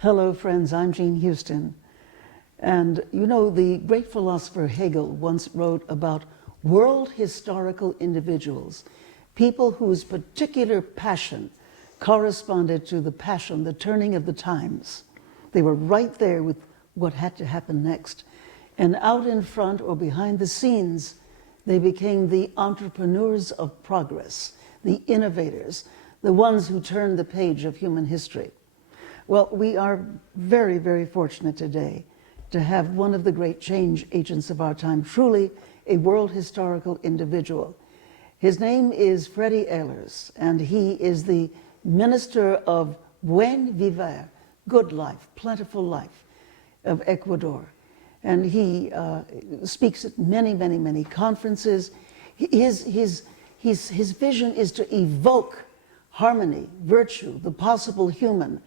Hello, friends. I'm Jean Houston. And you know, the great philosopher Hegel once wrote about world historical individuals, people whose particular passion corresponded to the passion, the turning of the times. They were right there with what had to happen next. And out in front or behind the scenes, they became the entrepreneurs of progress, the innovators, the ones who turned the page of human history. Well, we are very, very fortunate today to have one of the great change agents of our time, truly a world historical individual. His name is Freddy Ehlers, and he is the Minister of Buen Vivir, good life, plentiful life, of Ecuador. And he speaks at many, many, many conferences. His vision is to evoke harmony, virtue, the possible human,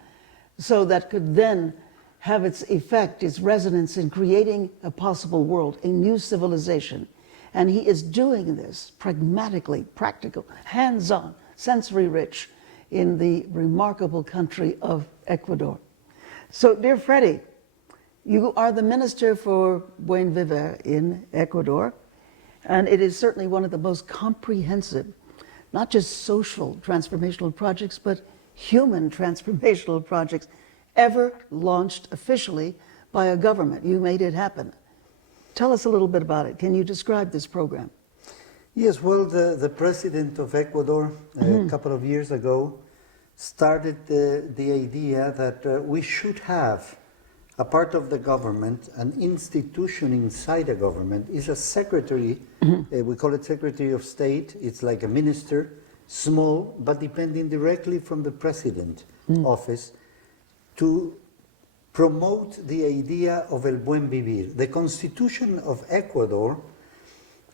so that could then have its effect, its resonance in creating a possible world, a new civilization. And he is doing this pragmatically, practical, hands-on, sensory-rich in the remarkable country of Ecuador. So, dear Freddy, you are the Minister for Buen Vivir in Ecuador, and it is certainly one of the most comprehensive, not just social transformational projects, but human transformational projects ever launched officially by a government. You made it happen. Tell us a little bit about it. Can you describe this program? Yes, well, the president of Ecuador a couple of years ago started the idea that we should have a part of the government, an institution inside the government, is a secretary, we call it Secretary of State. It's like a minister, small, but depending directly from the president office, to promote the idea of el buen vivir. The Constitution of Ecuador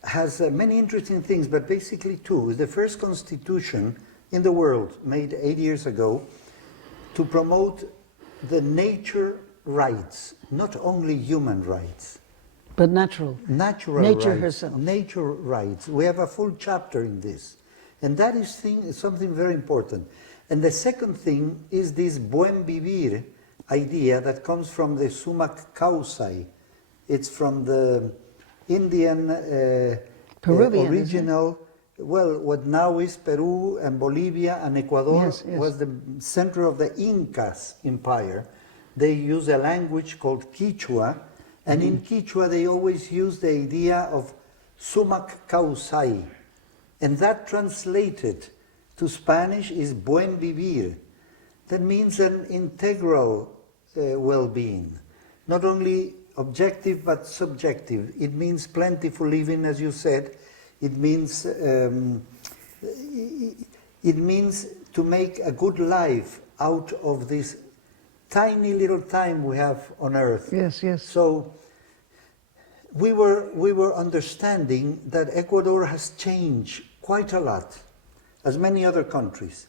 has many interesting things, but basically two. It's the first constitution in the world, made 8 years ago, to promote the nature rights, not only human rights. But natural. Natural nature rights. herself. Nature rights. We have a full chapter in this. And that is something very important. And the second thing is this buen vivir idea that comes from the sumac causae. It's from the Indian Peruvian, original, well, what now is Peru and Bolivia and Ecuador. Yes, yes. Was the center of the Incas empire. They use a language called Quechua, and in Quechua they always use the idea of sumac causae. And that translated to Spanish is buen vivir. That means an integral well-being, not only objective but subjective. It means plentiful living, as you said. It means to make a good life out of this tiny little time we have on earth. Yes, yes. So we were understanding that Ecuador has changed quite a lot, as many other countries.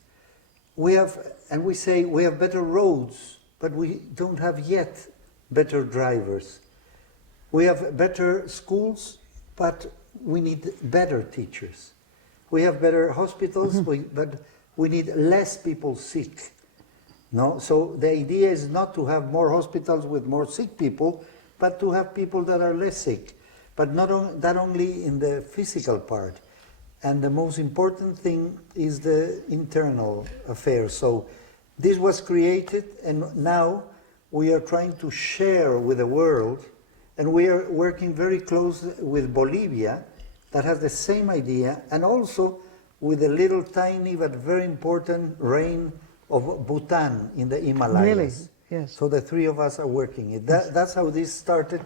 We have, and we say we have better roads, but we don't have yet better drivers. We have better schools, but we need better teachers. We have better hospitals, but we need less people sick. No, so the idea is not to have more hospitals with more sick people, but to have people that are less sick. But not that only in the physical part. And the most important thing is the internal affairs. So this was created, and now we are trying to share with the world, and we are working very close with Bolivia, that has the same idea, and also with a little tiny but very important reign of Bhutan in the Himalayas. Really? Yes. So the three of us are working it. That's how this started,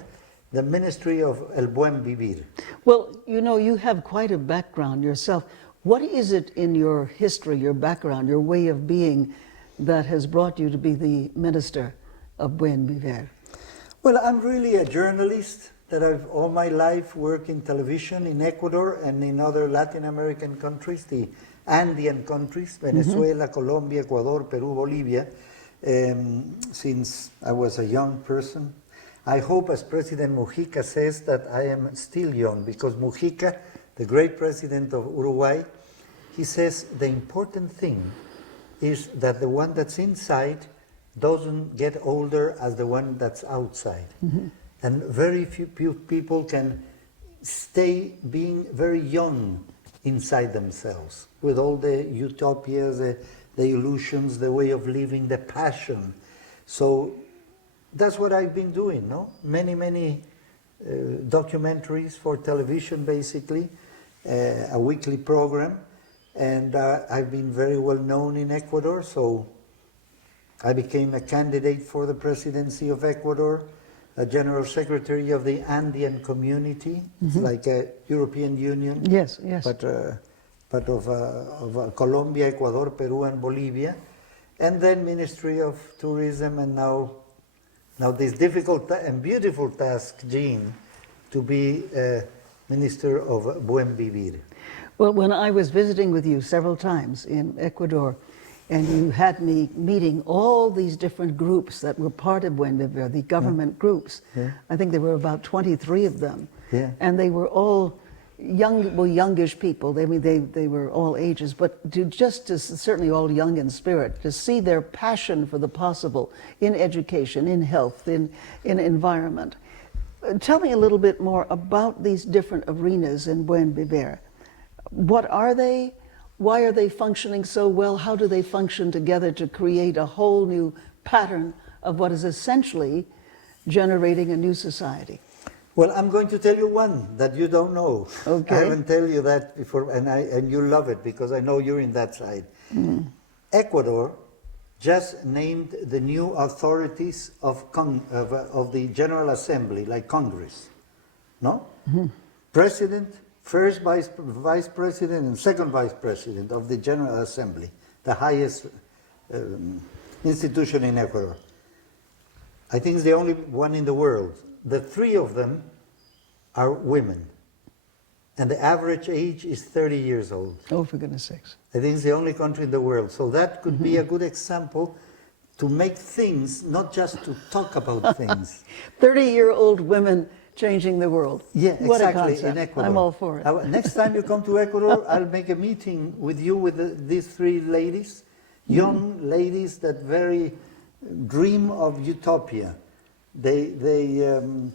the Ministry of El Buen Vivir. Well, you know, you have quite a background yourself. What is it in your history, your background, your way of being that has brought you to be the Minister of Buen Vivir? Well, I'm really a journalist that I've all my life worked in television in Ecuador and in other Latin American countries, the Andean countries, Venezuela, Colombia, Ecuador, Peru, Bolivia, since I was a young person. I hope, as President Mujica says, that I am still young, because Mujica, the great president of Uruguay, he says the important thing is that the one that's inside doesn't get older as the one that's outside. And very few people can stay being very young inside themselves with all the utopias, the illusions, the way of living, the passion. So that's what I've been doing, no? Many documentaries for television, basically, a weekly program. And I've been very well known in Ecuador, so I became a candidate for the presidency of Ecuador, a general secretary of the Andean community. It's like a European Union. Yes. But of Colombia, Ecuador, Peru, and Bolivia. And then Ministry of Tourism, and now this difficult and beautiful task, Jean, to be Minister of Buen Vivir. Well, when I was visiting with you several times in Ecuador, and you had me meeting all these different groups that were part of Buen Vivir, the government groups. Yeah. I think there were about 23 of them. Yeah. And they were all youngish people. They were all ages, but certainly all young in spirit, to see their passion for the possible in education, in health, in environment. Tell me a little bit more about these different arenas in Buen Vivir. What are they? Why are they functioning so well? How do they function together to create a whole new pattern of what is essentially generating a new society? Well, I'm going to tell you one that you don't know. Okay. I haven't told you that before, and you love it because I know you're in that side. Ecuador just named the new authorities of the General Assembly, like Congress. No? President, first vice president, and second vice president of the General Assembly, the highest institution in Ecuador. I think it's the only one in the world. The three of them are women, and the average age is 30 years old. Oh, for goodness sakes. I think it's the only country in the world. So that could be a good example to make things, not just to talk about things. 30-year-old women changing the world. Yeah, what exactly, in Ecuador. I'm all for it. Next time you come to Ecuador, I'll make a meeting with you with these three ladies, young ladies that very dream of utopia. We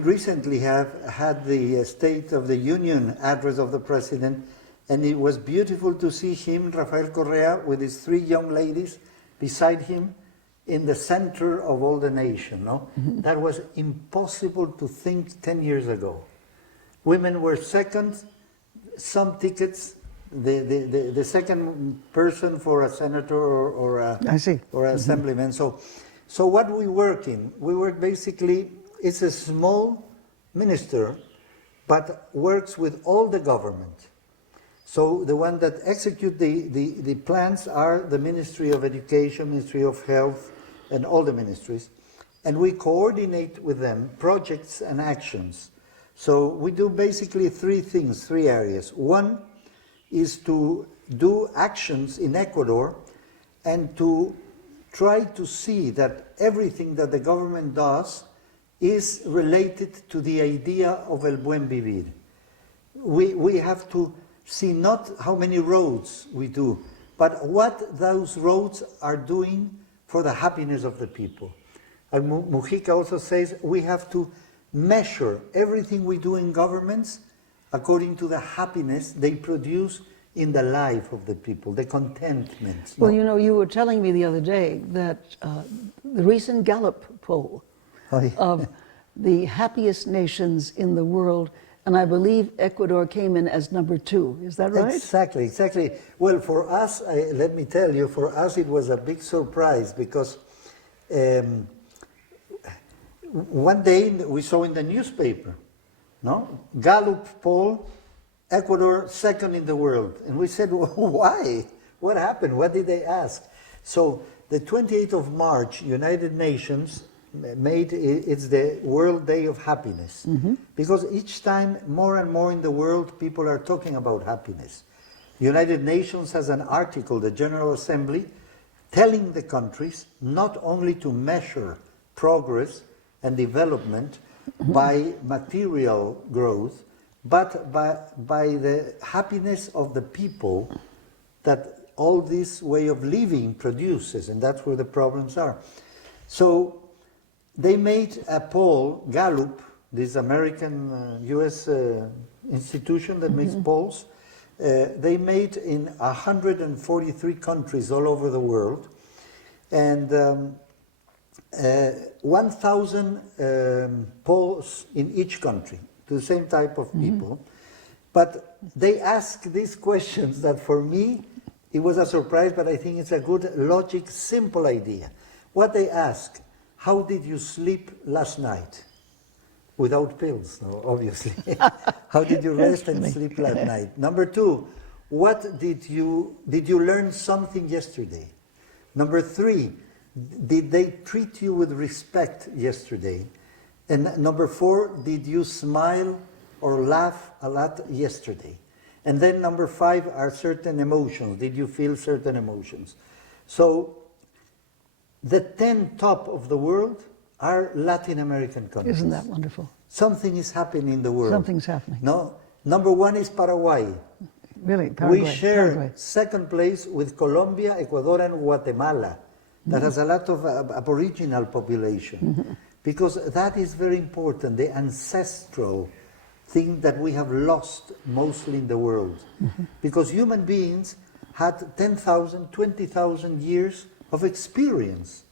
recently have had the State of the Union address of the President, and it was beautiful to see him, Rafael Correa, with his three young ladies beside him in the center of all the nation. No? That was impossible to think 10 years ago. Women were second, some tickets, the second person for a senator or a assemblyman. So what we work in? We work basically, it's a small minister, but works with all the government. So the one that execute the plans are the Ministry of Education, Ministry of Health, and all the ministries. And we coordinate with them projects and actions. So we do basically three things, three areas. One is to do actions in Ecuador and to try to see that everything that the government does is related to the idea of El Buen Vivir. We have to see not how many roads we do, but what those roads are doing for the happiness of the people. And Mujica also says we have to measure everything we do in governments according to the happiness they produce in the life of the people, the contentment. Well, you know, you were telling me the other day that the recent Gallup poll of the happiest nations in the world, and I believe Ecuador came in as number 2. Is that right? Exactly. Well, for us, let me tell you, for us it was a big surprise because one day we saw in the newspaper, no? Gallup poll, Ecuador second in the world. And we said, well, why? What happened? What did they ask? So the 28th of March, United Nations made it's the World Day of Happiness. Because each time more and more in the world people are talking about happiness. United Nations has an article, the General Assembly, telling the countries not only to measure progress and development by material growth, but by the happiness of the people that all this way of living produces, and that's where the problems are. So they made a poll, Gallup, this American US institution that makes polls, they made in 143 countries all over the world, and 1,000 polls in each country to the same type of people. But they ask these questions that for me, it was a surprise, but I think it's a good logic, simple idea. What they ask, how did you sleep last night? Without pills, no, obviously. How did you rest and sleep last night? Number two, what did you learn something yesterday? Number three, did they treat you with respect yesterday? And number four, did you smile or laugh a lot yesterday? And then number five are certain emotions. Did you feel certain emotions? So the 10 top of the world are Latin American countries. Isn't that wonderful? Something is happening in the world. Something's happening. No, number one is Paraguay. Really, Paraguay. We share Paraguay. second place with Colombia, Ecuador, and Guatemala. That has a lot of aboriginal population. Because that is very important, the ancestral thing that we have lost mostly in the world. Because human beings had 10,000, 20,000 years of experience.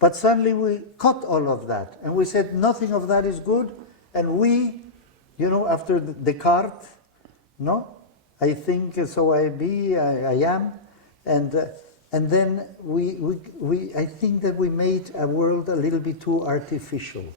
But suddenly we cut all of that, and we said nothing of that is good, and we, you know, after Descartes, no, I think so I be, I am, and then I think that we made a world a little bit too artificial.